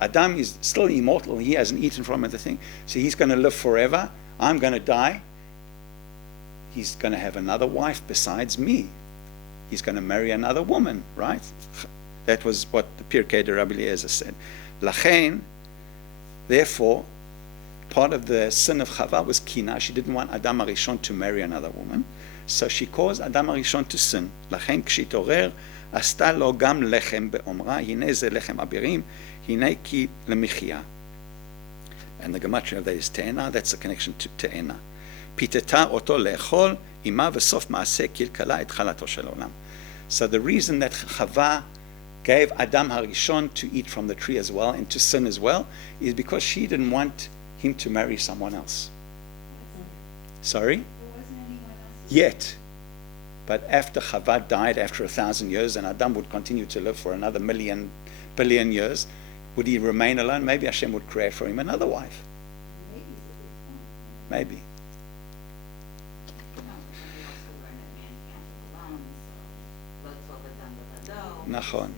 Adam is still immortal, he hasn't eaten from the thing, so he's going to live forever. I'm going to die. He's going to have another wife besides me. He's going to marry another woman, right? That was what the Pirkei de Rabbi Eliezer said. Lachen, therefore, part of the sin of Chava was kina. She didn't want Adam HaRishon to marry another woman, so she caused Adam HaRishon to sin. Lachen kshitorer עשתה לו גם לחם באומרה, הנה זה לחם אבירים, הנה כי למחיה. And the gematria of that is te'ena, that's a connection to te'ena. פיתתה אותו לאכול, עמה וסוף מעשה קלקלה את חלתו של עולם. So the reason that Chava gave Adam HaRishon to eat from the tree as well and to sin as well is because she didn't want him to marry someone else. Sorry? There wasn't anyone else. Yet. But after Chava died after 1,000 years and Adam would continue to live for another billion years, would he remain alone? Maybe Hashem would create for him another wife. Maybe. Nachon.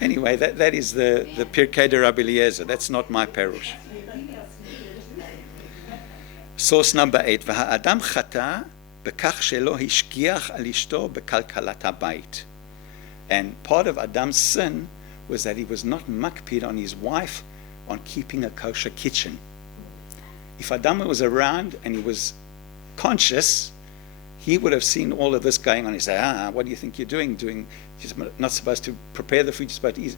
Anyway, that is the Pirkei de Rabbi Eliezer. That's not my perush. Source number 8. והאדם חטא בכך שלא השגיח על אשתו בכלכלת הבית. And part of Adam's sin was that he was not makpid on his wife on keeping a kosher kitchen. If Adam was around and he was conscious, he would have seen all of this going on. He'd say, what do you think you're doing? You're not supposed to prepare the food, you're supposed to eat.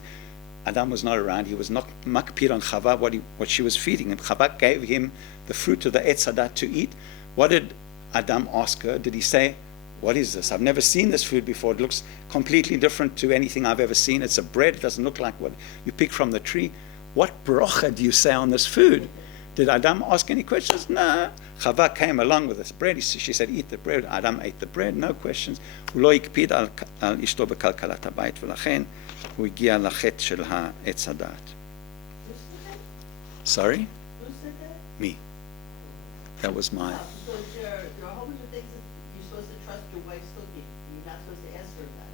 Adam was not around. He was not makpid on Chava, what she was feeding. And Chava gave him the fruit of the Etz HaDa'at to eat. What did Adam ask her? Did he say, what is this? I've never seen this food before. It looks completely different to anything I've ever seen. It's a bread. It doesn't look like what you pick from the tree. What bracha do you say on this food? Did Adam ask any questions? No. Chava came along with this bread. She said, eat the bread. Adam ate the bread. No questions. הוא לא הקפיד על אשתו בכלכלת הבית, ולכן הוא הגיע לחטא של העץ הדעת. Sorry? Who said that? Me. That was my... Because there are a whole bunch of things that you're supposed to trust your wife's cooking. You're not supposed to ask her about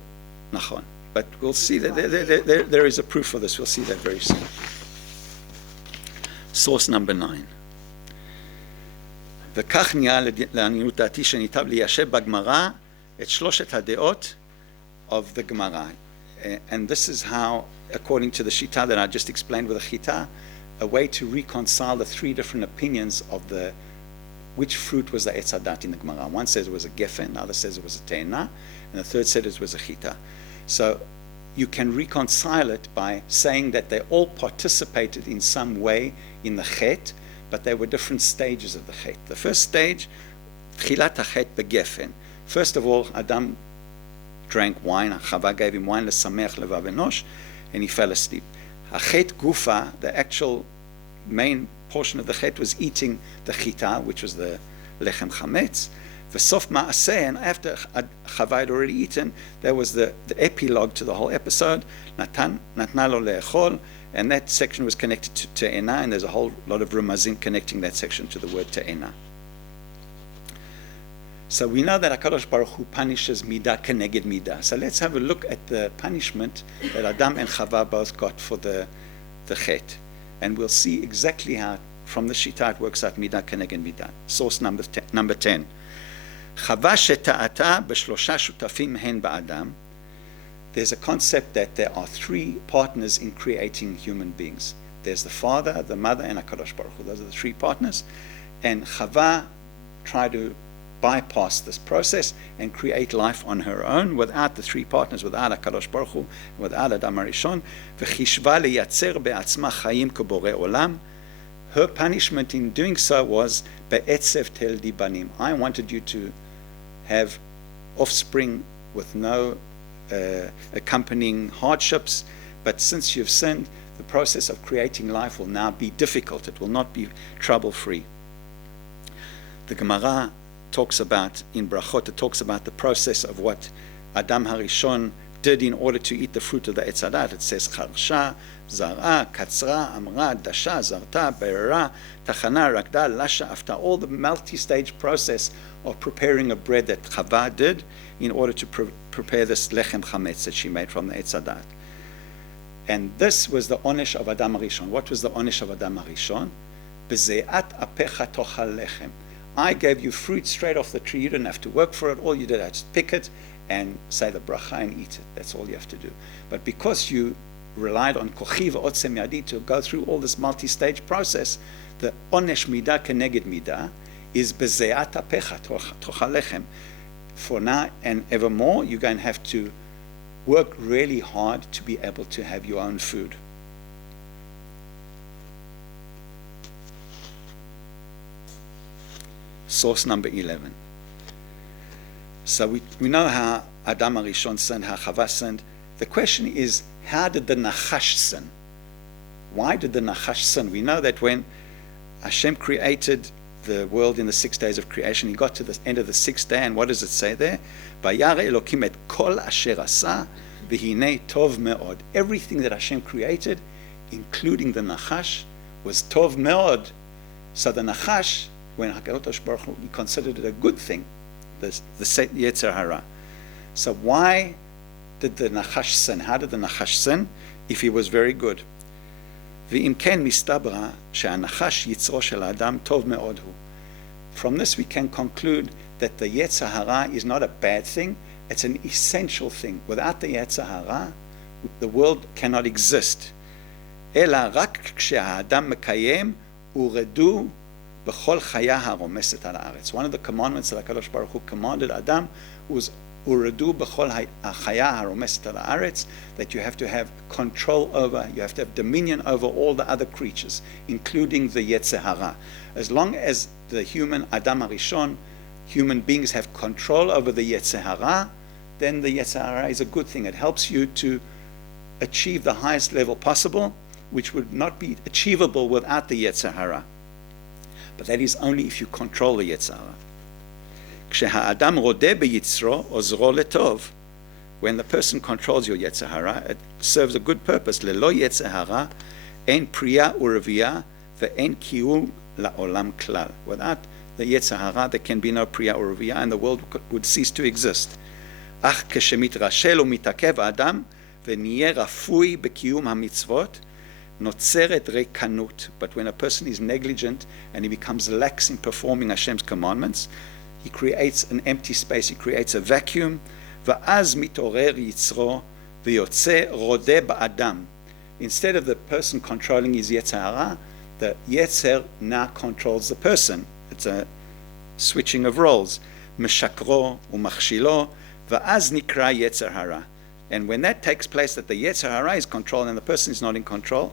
it. Nachon. But we'll see that there is a proof for this. We'll see that very soon. Source number 9. וכך נהיה לעניות דעתי שניטב ליישב בגמרא את שלושת הדעות of the Gemara. And this is how, according to the Shita that I just explained with the Chita, a way to reconcile the three different opinions of which fruit was the Etz HaDa'at in the Gemara. One says it was a gefen, the other says it was a te'ena, and the third said it was a chita. So you can reconcile it by saying that they all participated in some way in the chet, but they were different stages of the chet. The first stage, tchilat hachet begefen. First of all, Adam drank wine. Chava gave him wine, lesameach levav enosh, and he fell asleep. Hachet gufa, the actual main portion of the chet, was eating the chita, which was the lechem chametz. V'sof ma'aseh, and after Chava had already eaten, there was the epilogue to the whole episode, natna lo le'echol, and that section was connected to te'ena, and there's a whole lot of rumazim connecting that section to the word te'ena. So we know that HaKadosh Baruch Hu punishes midah keneged midah. So let's have a look at the punishment that Adam and Chava both got for the chet. And we'll see exactly how, from the Shita, it works out midah keneged midah. Source number 10. Chava sheta'ata b'shlosha shutafim hen ba'adam. There's a concept that there are three partners in creating human beings. There's the father, the mother, and HaKadosh Baruch Hu. Those are the three partners. And Chava tried to bypass this process and create life on her own without the three partners, without HaKadosh Baruch Hu, without Adam HaRishon. V'chishva leyatzer be'atzma chayim k'borei olam. Her punishment in doing so was be'etzev tel dibanim. I wanted you to have offspring with no accompanying hardships, but since you've sinned, the process of creating life will now be difficult. It will not be trouble-free. The Gemara talks about, in Brachot, it talks about the process of what Adam HaRishon did in order to eat the fruit of the HaDa'at. It says charsha, zara, katzra, amra, dasha, zarta, berera, tachana, rakda, lasha, after all the multi-stage process of preparing a bread that Chava did in order to prepare this lechem chametz that she made from the HaDa'at. And this was the onesh of Adam HaRishon. What was the onesh of Adam HaRishon? Bezeat apecha tochal lechem. I gave you fruit straight off the tree. You didn't have to work for it. All you did was just pick it and say the bracha and eat it. That's all you have to do. But because you relied on kochi v'otzem yadi to go through all this multi-stage process, the onesh midah keneged midah is bezeat apecha tochal lechem. For now and evermore, you're going to have to work really hard to be able to have your own food. Source number 11. So we know how Adam HaRishon sinned, how Chava sinned. The question is, how did the Nachash sin? Why did the Nachash sin? We know that when Hashem created the world in the 6 days of creation, he got to the end of the 6th day, and what does it say there? Vayare Elokim et kol asher asa v'hinei tov me'od. Everything that Hashem created, including the Nachash, was tov me'od. So the Nachash, when HaKadosh Baruch Hu, he considered it a good thing, the Yetzer Hara. So why did the Nachash sin? How did the Nachash sin if he was very good? From this we can conclude that the Yetzer Hara is not a bad thing, it's an essential thing. Without the Yetzer Hara, the world cannot exist. One of the commandments that HaKadosh Baruch Hu commanded Adam was Uredu b'chol ha'chaya haromeset al haaretz, that you have to have control over, you have to have dominion over all the other creatures, including the Yetzer Hara. As long as the human Adam HaRishon, human beings have control over the Yetzer Hara, then the Yetzer Hara is a good thing. It helps you to achieve the highest level possible, which would not be achievable without the Yetzer Hara. But that is only if you control the Yetzer Hara. When the person controls your Yetzer Hara, it serves a good purpose. Lelo Yetzer Hara, en priya ureviya, ve'en kiyum la'olam klal. Without the Yetzer Hara, there can be no priya ureviya, and the world would cease to exist. Ach כשמתרשל ומתעכב האדם, ונהיה רפוי בקיום המצוות, נוצרת ריקנות. But when a person is negligent and he becomes lax in performing Hashem's commandments, he creates an empty space, he creates a vacuum, ואז מתעורר יצרו ויוצא רודה באדם. Instead of the person controlling his Yetzer Hara, the Yetzer now controls the person. It's a switching of roles. משקרו ומכשילו, ואז נקרא יצר הרע. And when that takes place, that the Yetzer Hara is controlled and the person is not in control,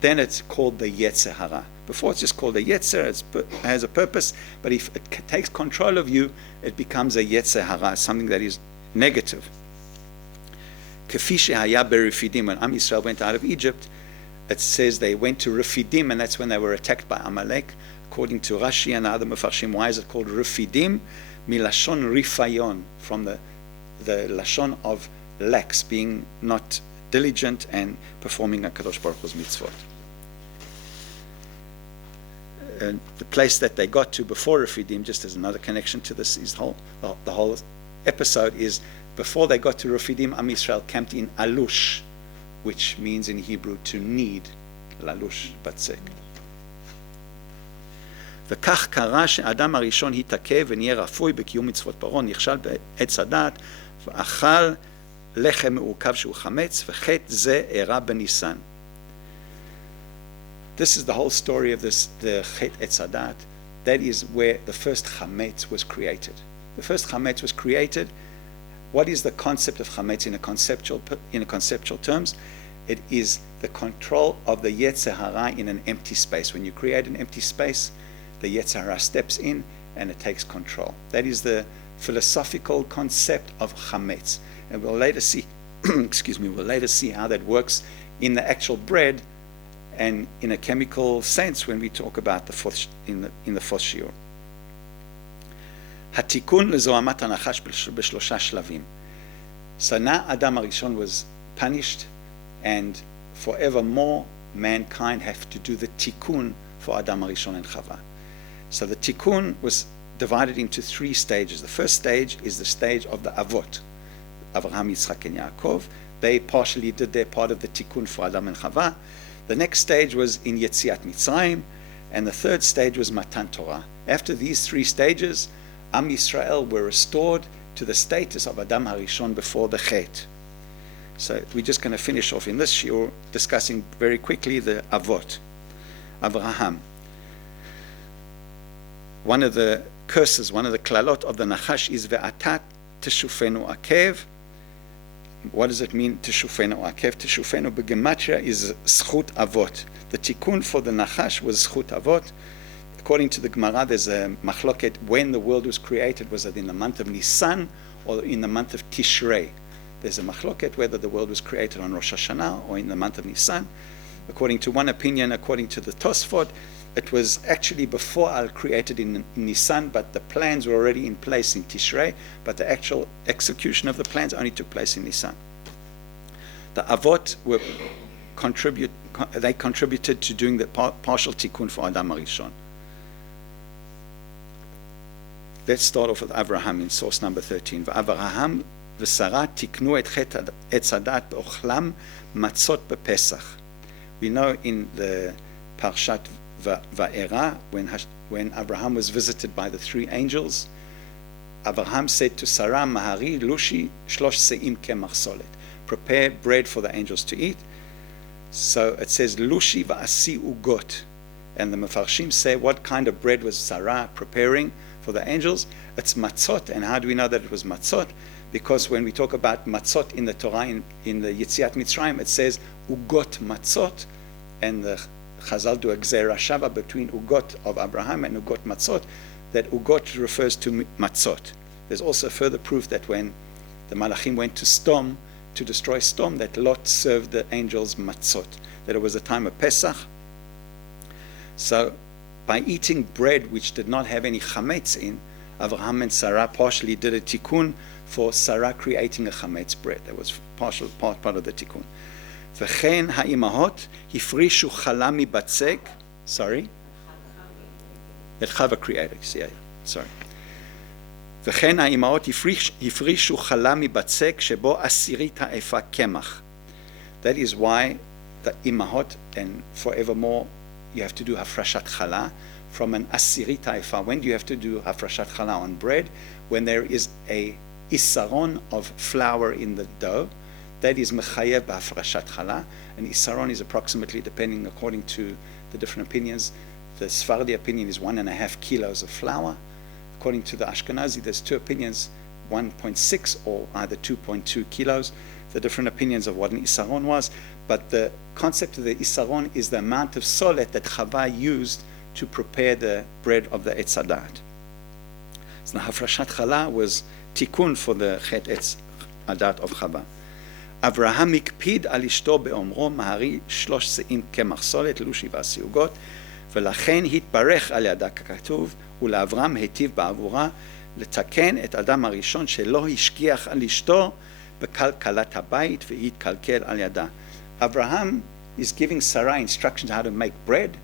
then it's called the Yetzer Hara. Before it's just called a Yetzer, it has a purpose, but if it takes control of you, it becomes a Yetzer Hara, something that is negative. כפי שהיה ברפידים, when Am Yisrael went out of Egypt, it says they went to Refidim, and that's when they were attacked by Amalek. According to Rashi and other Mefarshim, why is it called Refidim? Milashon Rifayon, from the Lashon of lax, being not diligent and performing HaKadosh Baruch Hu's mitzvot. The place that they got to before Refidim, just as another connection to this, is the whole episode is before they got to Refidim, Am Yisrael camped in Alush, which means in Hebrew to need, Lalush Batzek. וכך קרה שהאדם הראשון התעכב ונהיה רפוי בקיום מצוות פרעה, נכשל בעץ הדעת ואכל לחם מעוכב שהוא חמץ, וחטא זה אירע בניסן. This is the whole story of this, the Chet Etz Hadat. That is where the first Chametz was created. The first Chametz was created. What is the concept of Chametz in a conceptual terms? It is the control of the Yetzer Hara in an empty space. When you create an empty space, the Yetzer Hara steps in and it takes control. That is the philosophical concept of Chametz. And we'll later see, we'll later see how that works in the actual bread and in a chemical sense when we talk about the fourth in the fourth Shiur. התיקון לזוהמת הנחש בשלושה שלבים. So now Adam HaRishon was punished, and forevermore mankind have to do the tikkun for Adam HaRishon and Chava. So the tikkun was divided into 3 stages. The first stage is the stage of the Avot, Avraham, Yitzchak, and Yaakov. They partially did their part of the tikkun for Adam and Chava. The next stage was in Yetziat Mitzrayim, and the third stage was Matan Torah. After these 3 stages, Am Yisrael were restored to the status of Adam HaRishon before the Chet. So we're just going to finish off in this shiur discussing very quickly the Avot. Avraham. One of the curses, one of the klalot of the Nachash is Ve'atat Teshufenu Akev. What does it mean, Teshufenu Akev? Teshufenu begematria is Zchut Avot. The tikkun for the Nachash was Zchut Avot. According to the Gemara, there's a machloket when the world was created. Was it in the month of Nisan or in the month of Tishrei? There's a machloket whether the world was created on Rosh Hashanah or in the month of Nisan. According to one opinion, according to the Tosfot, it was actually before Al created in Nisan, but the plans were already in place in Tishrei, but the actual execution of the plans only took place in Nisan. The Avot contributed to doing the partial tikkun for Adam HaRishon. Let's start off with Avraham in source number 13. V'Avraham v'Sarah tiknu et chet etz HaDa'at b'ochlam matzot b'Pesach. We know in the Parshat Va'era, when Abraham was visited by the 3 angels, Abraham said to Sarah, Mahari lushi shlosh se'im kemach solet. Prepare bread for the angels to eat. So it says, lushi va'asi ugot. And the Mefarshim say, what kind of bread was Sarah preparing for the angels? It's matzot. And how do we know that it was matzot? Because when we talk about matzot in the Torah, in the Yetziat Mitzrayim, it says, ugot matzot. And the Chazal do a gzera shava between ugot of Abraham and ugot matzot, that ugot refers to matzot. There's also further proof that when the Malachim went to Sdom, to destroy Sdom, that Lot served the angels matzot, that it was a time of Pesach. So by eating bread which did not have any chametz in, Avraham and Sarah partially did a tikkun for Sarah creating a chametz bread. That was part of the tikkun. V'chen ha'imahot hifrishu chala mibatzek. Sorry? That Chava created. Yeah, sorry. V'chen ha'imahot hifrishu chala mibatzek shebo asirit ha'efa kemach. That is why the imahot, and forevermore, you have to do hafrashat chala from an asirit ha'efa. When do you have to do hafrashat chala on bread? When there is a isaron of flour in the dough. That is mechayev b'hafrashat chala, and isaron is approximately, depending according to the different opinions, the Sephardi opinion is 1.5 kilos of flour. According to the Ashkenazi, there's 2 opinions, 1.6 or either 2.2 kilos. The different opinions of what an isaron was, but the concept of the isaron is the amount of solet that Chava used to prepare the bread of the etz HaDa'at. So the hafrashat chala was tikkun for the chet etz HaDa'at of Chava. Avraham הקפיד על אשתו באומרו מהרי 3 שאים קמח סולת לושי ועשיוגות ולכן התברך על ידה ככתוב ולאברהם היטיב בעבורה לתקן את אדם הראשון שלא השגיח על אשתו בכלכלת הבית והתקלקל על ידה. Abraham is giving Sarah instructions how to make bread.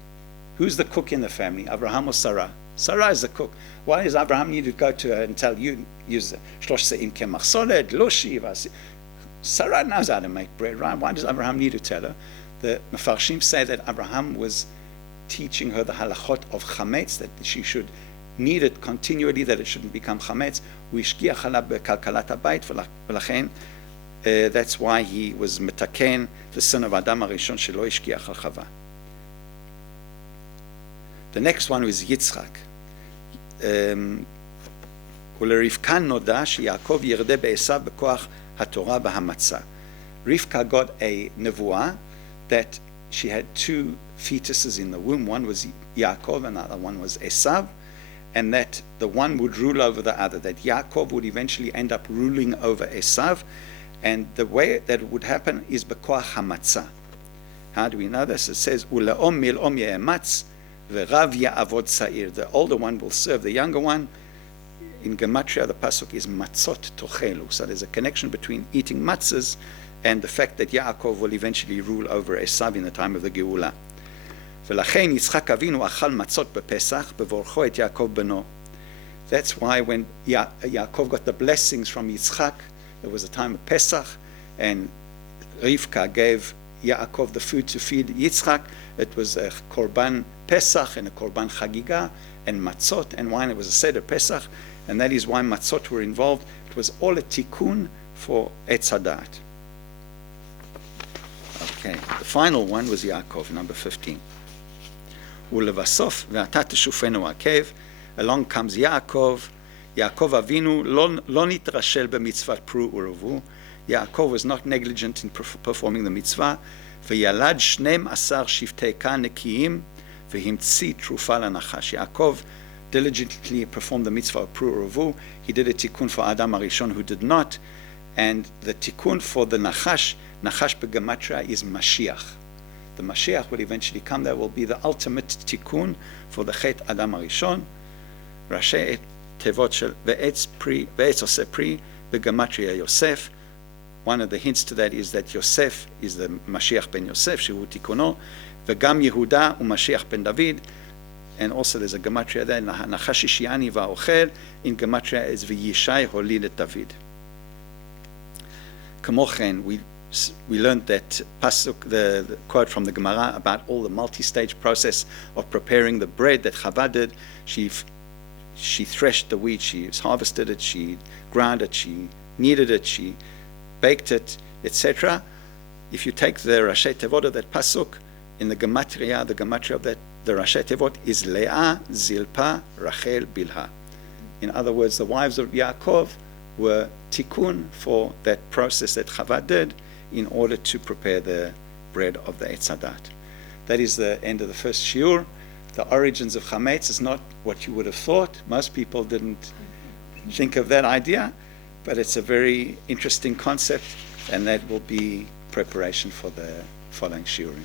Who's the cook in the family, Abraham or Sarah? Sarah is the cook. Why does Abraham need to go to her and tell you, use 3 שאים קמח סולת לושי ועשיוגות? Sarah knows how to make bread, right? Why does Abraham need to tell her? The Mefarshim say that Abraham was teaching her the halachot of chametz, that she should knead it continually, that it shouldn't become chametz. Uishgiach alav bekalkalat habayit, v'lachen, that's why he was metaken, the son of Adam HaRishon, shelo ishgiach al Chava. The next one is Yitzchak. ולרבקה נודע שיעקב ירדה בעשיו בכוח HaTorah v'Hamatzah. Rivka got a nevuah that she had 2 fetuses in the womb. One was Yaakov and the other one was Esav, and that the one would rule over the other, that Yaakov would eventually end up ruling over Esav, and the way that it would happen is b'koach hamatzah. How do we know this? It says, Ule'om mil'om ye'ematz v'rav ya'avod sa'ir. The older one will serve the younger one. in Gematria, the pasuk is matzot tochelu. So there's a connection between eating matzahs and the fact that Yaakov will eventually rule over Esav in the time of the Geula. ולכן יצחק אבינו אכל מצות בפסח בברכו את יעקב בנו. That's why when Yaakov got the blessings from Yitzchak, there was a time of Pesach, and Rivka gave Yaakov the food to feed Yitzchak. It was a korban Pesach and a korban chagiga and matzot and wine. It was a seder Pesach, and that is why matzot were involved. It was all a tikkun for HaDa'at. Okay, the final one was Yaakov, number 15. ולבסוף, ואתה תשופנו עקב, along comes Yaakov. Yaakov Avinu לא נתרשל במצוות פרו ורבו. Yaakov was not negligent in performing the mitzvah. וילד 12 שבטי כאן נקיים, והמציא תרופה לנחש. Yaakov diligently performed the mitzvah of pru ורבו. He did a tikkun for Adam Arishon who did not, and the tikkun for the nachash begematria is Mashiach. The Mashiach will eventually come. That will be the ultimate tikkun for the Chet Adam Arishon. Rashi tevot shel ve'etz oseh pri begematria Yosef. One of the hints to that is that Yosef is the Mashiach ben Yosef, shehu tikkuno, v'gam Yehuda u'Mashiach ben David. And also there's a gematria there, Nachash Ishiani va'ochel. In gematria is v'yishai holid et David. Kamochen, we learned that pasuk, the quote from the Gemara about all the multi-stage process of preparing the bread that Chava did. She threshed the wheat, she harvested it, she ground it, she kneaded it, she baked it, etc. If you take the Rashi Tevot of that pasuk, in the gematria of that, the Rashi Tevot is Leah, Zilpa, Rachel, Bilha. In other words, the wives of Yaakov were tikkun for that process that Chava did in order to prepare the bread of the HaDa'at. That is the end of the first Shiur. The origins of Chametz is not what you would have thought. Most people didn't think of that idea, but it's a very interesting concept, and that will be preparation for the following Shiurim.